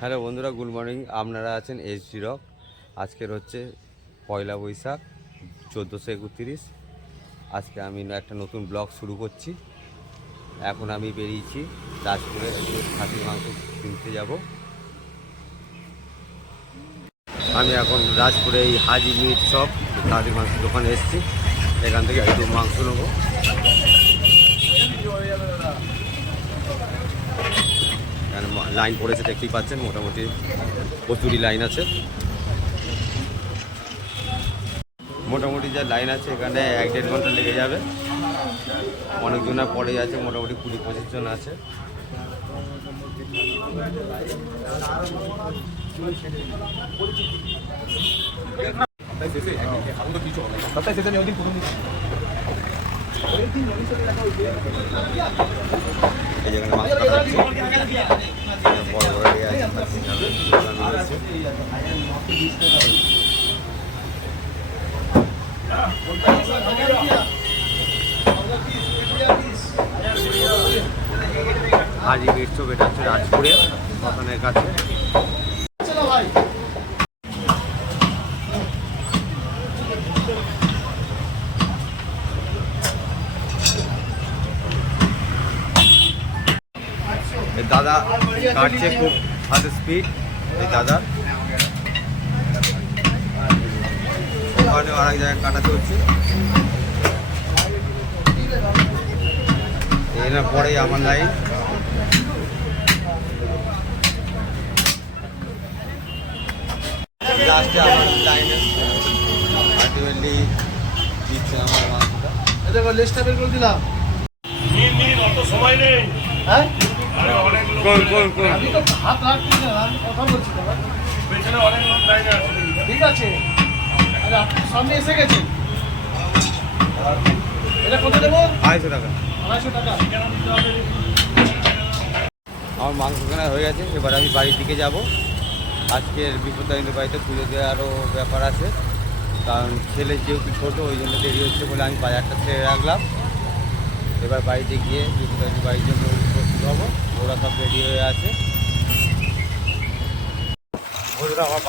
Hello বন্ধুরা, good morning. আপনারা আছেন এস জি রক আজকের হচ্ছে পয়লা বৈশাখ, চোদ্দোশো একত্রিশ। আজকে আমি একটা নতুন ব্লগ শুরু করছি। এখন আমি বেরিয়েছি একটু খাসির মাংস কিনতে যাব। আমি এখন রাজপুরে এই হাজি মিট শপ, খাসির মাংস দোকানে এসেছি। এখান থেকে একটু মাংস নেব এখানে মা- লাইন পড়েছে, দেখতেই পাচ্ছেন, মোটামুটি প্রচুরই লাইন আছে। মোটামুটি যা লাইন আছে, এখানে এক দেড় ঘণ্টা লেগে যাবে। অনেকজনা পরে আছে, মোটামুটি কুড়ি পঁচিশ জন আছে। হাজি শপ এটা হচ্ছে রাজপুরে ওখানের কাছে এই দাদা কাটছে খুব ভালো স্পিড এই দাদা। ওখানে আর এক জায়গায় কাটা চলছে। এর পরেই আমার লাইন লাস্টে আমার লাইনে আলটিমেটলি দিচ্ছে আমার মাংসটা দেখো লিস্টটা বের করে দিলাম। নিন নিন অত সময় নেই। হ্যাঁ? কোন আমি তো হাত রাখছি না আমি কথা বলছি পেছনে অনেক লোক লাইনে আছে। ঠিক আছে। আরে আপনি সামনে এসে গেছেন? এটা কত দেবো? আড়াইশো টাকা। আড়াইশো টাকা। আমার মাংস কেনা হয়ে গেছে এবার আমি বাড়ির দিকে যাব। আজকের বিপদায়িনী বাড়িতে পুজো দেওয়ারও ব্যাপার আছে। কারণ ছেলে যেহেতু ছোটো ওই জন্য দেরি হচ্ছে বলে আমি বাজারটা ছেড়ে রাখলাম। এবার বাড়িতে গিয়ে বিপদায়িনী বাড়ির জন্য হব ওরা সব রেডি হয়ে আছে। বন্ধুরা আমার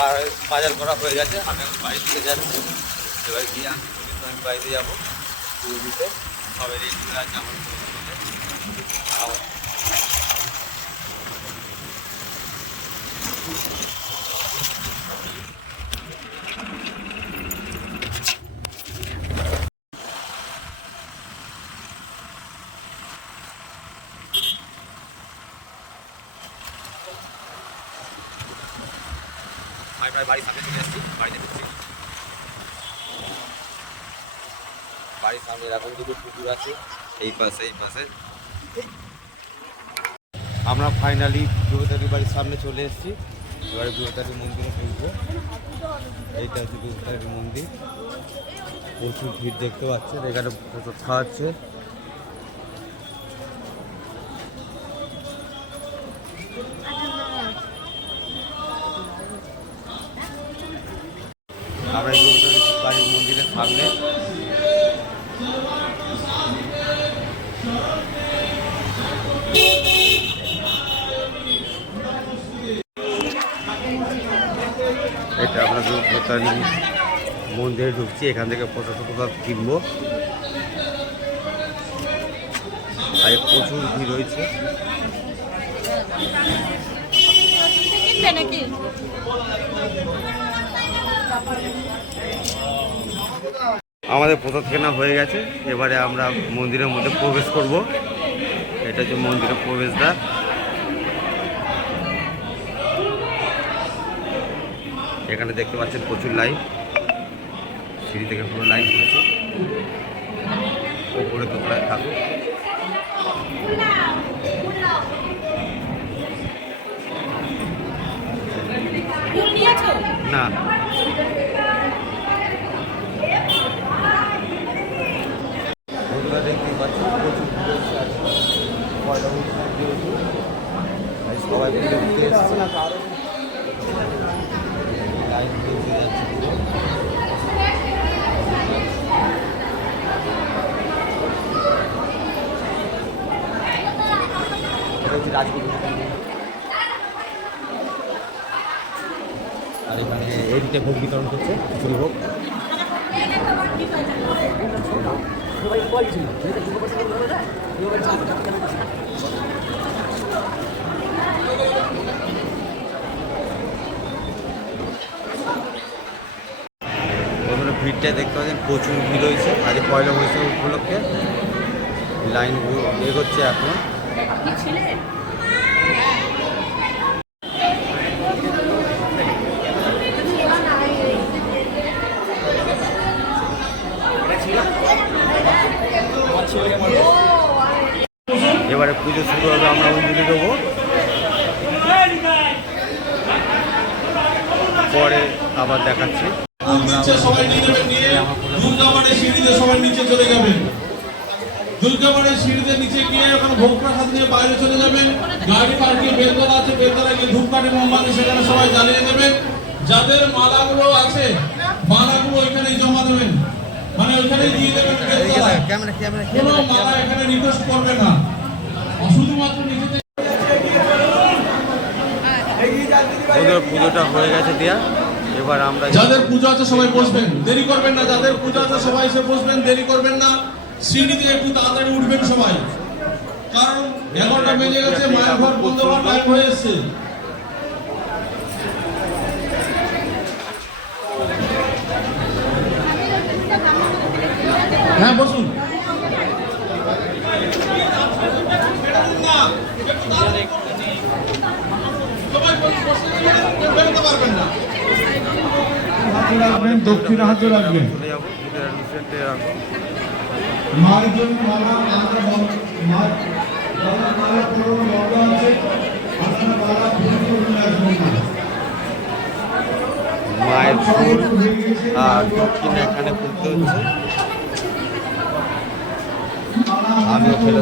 বাজার করা হয়ে গেছে। আমি এখন বাড়ি থেকে যাচ্ছি। এবার গিয়ে আমি বাড়িতে যাব। পুজো দিতে। সবাই রেডি হয়ে আছে আমার পুজো দিতে। প্রায় বাড়ির সামনে চলে এসেছি বাড়িতে ঢুকছি। বাড়ির সামনে এরকম দুটো পুকুর আছে, এই পাশে এই পাশে। আমরা ফাইনালি বিভূতারি বাড়ির সামনে চলে এসেছি। এবারে বিভূতারি মন্দিরে ঢুকবো। এইটা হচ্ছে বিভূতারি মন্দির। প্রচুর ভিড় দেখতে পাচ্ছেন, এখানে প্রচুর খাওয়াচ্ছে বাড়ির মন্দিরের সামনে। এটা আমরা মন্দিরে ঢুকছি, এখান থেকে প্রসাদ প্রসাদ কিনবো। আর প্রচুর ভিড় হয়েছে। নাকি? আমাদের প্রসাদ কেনা হয়ে গেছে। এবারে আমরা মন্দিরের মধ্যে প্রবেশ করব। এটা হচ্ছে মন্দিরের প্রবেশদ্বার। এখানে দেখতে পাচ্ছেন প্রচুর লাইন সিঁড়ি থেকে পুরো লাইন পড়েছে। ওপরে তো প্রায় থাকুক না বন্ধুরা দেখতেই পাচ্ছি প্রচুর ভিড় হচ্ছে আজকে। পয়লা বৈশাখ যেহেতু তাই সবাই পুজো দিতে এসছে লাইন দিয়ে যাচ্ছে পুরো। এটা হচ্ছে রাজপুর আর এদিকে ভোগ বিতরণ করছে খিচুড়ি ভোগ ভিড়টা দেখতে পাচ্ছেন, প্রচুর ভিড় হয়েছে। আজ পয়লা বৈশাখ উপলক্ষে লাইন এগোচ্ছে এখন। এবারে পুজো শুরু হবে আমরা অঞ্জলি দেবো পরে আবার দেখাচ্ছি। আমরা নিচে সবাই নিয়ে যাবেন সিঁড়িতে সবাই নিচে চলে যাবেন। দুর্গাবাড়ির সিঁড়িতে নিচে গিয়ে ওখানে ভোগ প্রসাদ নিয়ে বাইরে চলে যাবেন। গাড়ি পার্কিং বের আছে বের করা গিয়ে ধূপকাঠি মোমবাতি সেখানে সবাই জ্বালিয়ে দেবেন। যাদের মালাগুলো আছে মালাগুলো ওইখানেই জমা দেবেন। মানে ওইখানেই দিয়ে দেবেন কোনো মালা এখানে রিকোয়েস্ট করবে না। শুধুমাত্র নিজে ওদের পুজোটা হয়ে গেছে দেয়া। এবার আমরা যাদের পুজো আছে সবাই বসবেন। দেরি করবেন না, যাদের পুজো আছে সবাই এসে বসবেন, দেরি করবেন না। সিঁড়িতে একটু তাড়াতাড়ি উঠবেন সবাই। কারণ এগারোটা বেজে গেছে, মায়ের ঘর বন্ধ হওয়ার টাইম হয়ে এসছে। হ্যাঁ বসুন সবাই বসে বেরোতে পারবেন না হাতে রাখবেন দক্ষিণ হাতে রাখবেন। রাখব জন্য মালা আমরা পুরো আছে। আপনারা রাখবেন মায়ের ফুল আর দক্ষিণ এখানে হচ্ছে। আমিও ফেলে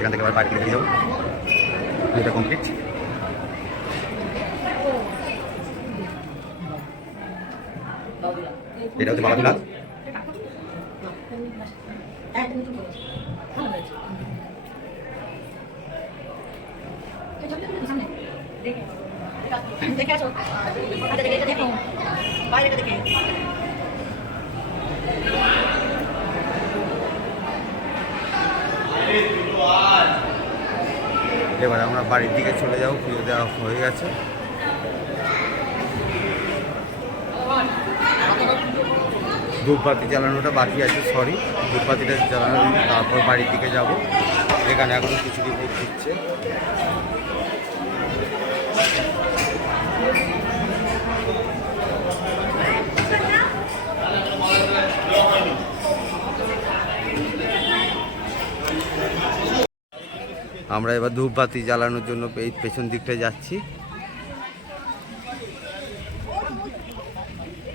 এখান থেকে আবার থেকে যাব। এটা কমপ্লিট এটা হচ্ছে বাবা বিলাল দেখে আসো। আচ্ছা দেখে দেখো বাইরে দেখে। এবার আমরা বাড়ির দিকে চলে যাব, পুজো দেওয়া হয়ে গেছে। ধূপবাতি জ্বালানোটা বাকি আছে সরি ধূপবাতিটা জ্বালানো তারপর বাড়ির দিকে যাব। এখানে এখনও কিছু দিচ্ছে আমরা এবার ধূপবাতি জ্বালানোর জন্য এই পেছন দিকটায় যাচ্ছি।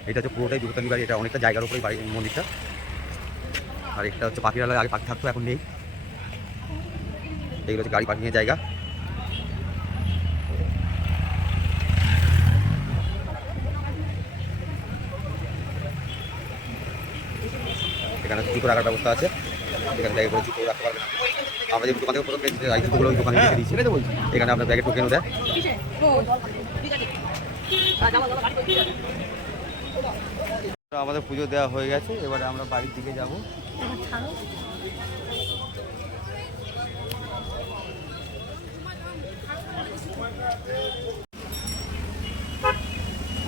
এটা হচ্ছে পুরোটাই দুর্গাতানি বাড়ি, এটা অনেকটা জায়গার উপরেই বাড়ি, মন্দিরটা। আর এটা হচ্ছে পাখিরালয়, আগে পাখি থাকতো, এখন নেই। এগুলো হচ্ছে গাড়ি পার্কিংয়ের জায়গা। এখানে জুতো রাখার ব্যবস্থা আছে। এখানে ব্যাগে করে জুতো রাখতে পারবে না। আমরা যে দোকান থেকে প্রথম কিনেছি, এই জুতোগুলো ওই দোকানে রেখে দিয়েছি। এখানে আপনার ব্যাগে টোকেনও দেয় আমাদের পুজো দেওয়া হয়ে গেছে এবারে আমরা বাড়ির দিকে যাব।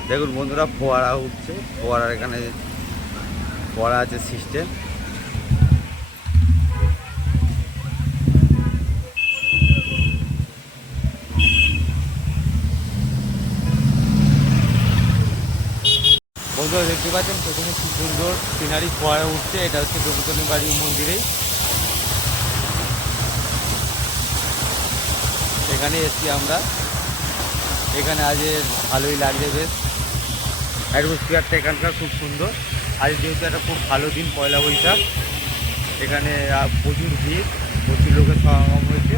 দেখুন বন্ধুরা ফোয়ারা উঠছে। ফোয়ারার এখানে ফোয়ারা আছে সিস্টেম। দেখতে পাচ্ছেন সেখানে খুব সুন্দর সিনারি ফোয়ারা উঠছে, এটা হচ্ছে দেবতলী বাড়ির মন্দিরেই এখানে এসছি আমরা। এখানে আজ ভালোই লাগছে বেশ। অ্যাটমসফিয়ারটা এখানকার খুব সুন্দর। আজ যেহেতু একটা খুব ভালো দিন, পয়লা বৈশাখ, এখানে প্রচুর ভিড়, প্রচুর লোকের সমাগম হয়েছে।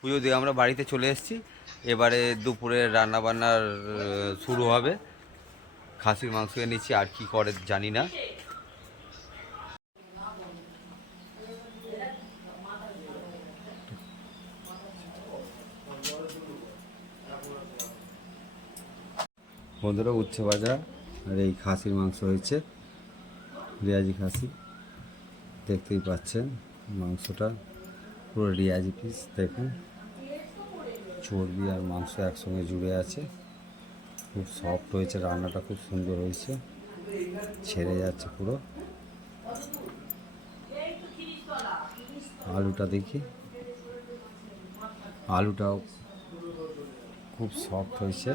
পুজো দিয়ে আমরা বাড়িতে চলে এসেছি। এবারে দুপুরে রান্না বান্নার শুরু হবে। খাসির মাংস এনেছি আর কি করে জানি না। বন্ধুরা, উচ্ছে ভাজা আর এই খাসির মাংস হয়েছে। রিয়াজি খাসি, দেখতেই পাচ্ছেন মাংসটা। পুরো রিয়াজি পিস দেখুন। চর্বি আর মাংস একসঙ্গে জুড়ে আছে। খুব সফট হয়েছে, রান্নাটা খুব সুন্দর হয়েছে। ছেড়ে যাচ্ছে পুরো। আলুটা দেখি। আলুটাও খুব সফট হয়েছে।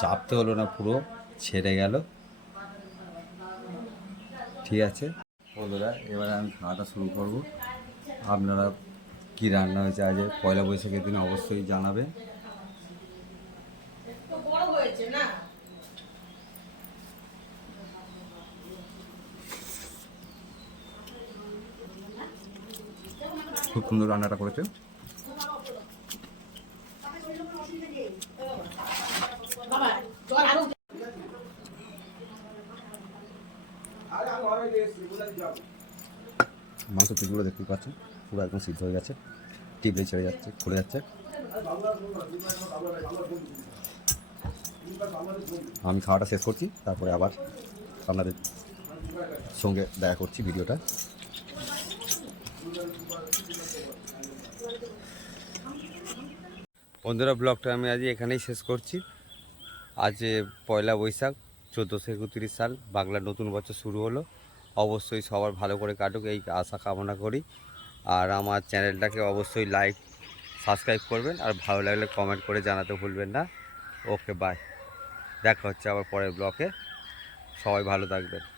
চাপতে হলো না পুরো, ছেড়ে গেল। ঠিক আছে। বন্ধুরা, এবারে আমি খাওয়াটা শুরু করব। আপনারা কি রান্না হয়েছে আজ? পয়লা বৈশাখের দিন অবশ্যই জানাবে। খুব সুন্দর রান্নাটা করেছে। মাংস পিসগুলো দেখতেই পাচ্ছেন? পুরো একদম সিদ্ধ হয়ে গেছে। টিপলে ছেড়ে যাচ্ছে, খুলে যাচ্ছে। আমি খাওয়াটা শেষ করছি, তারপরে আবার আপনাদের সঙ্গে দেখা করছি ভিডিওটা। বন্ধুরা, ব্লগটা আমি আজ এখানেই শেষ করছি। আজ পয়লা বৈশাখ চোদ্দোশো একত্রিশ সাল, বাংলার নতুন বছর শুরু হলো। অবশ্যই সবার ভালো করে কাটুক, এই আশা কামনা করি। আর আমার চ্যানেলটাকে অবশ্যই লাইক সাবস্ক্রাইব করবেন আর ভালো লাগলে কমেন্ট করে জানাতে ভুলবেন না। ওকে বাই দেখা হচ্ছে আবার পরের ব্লকে সবাই ভালো থাকবেন।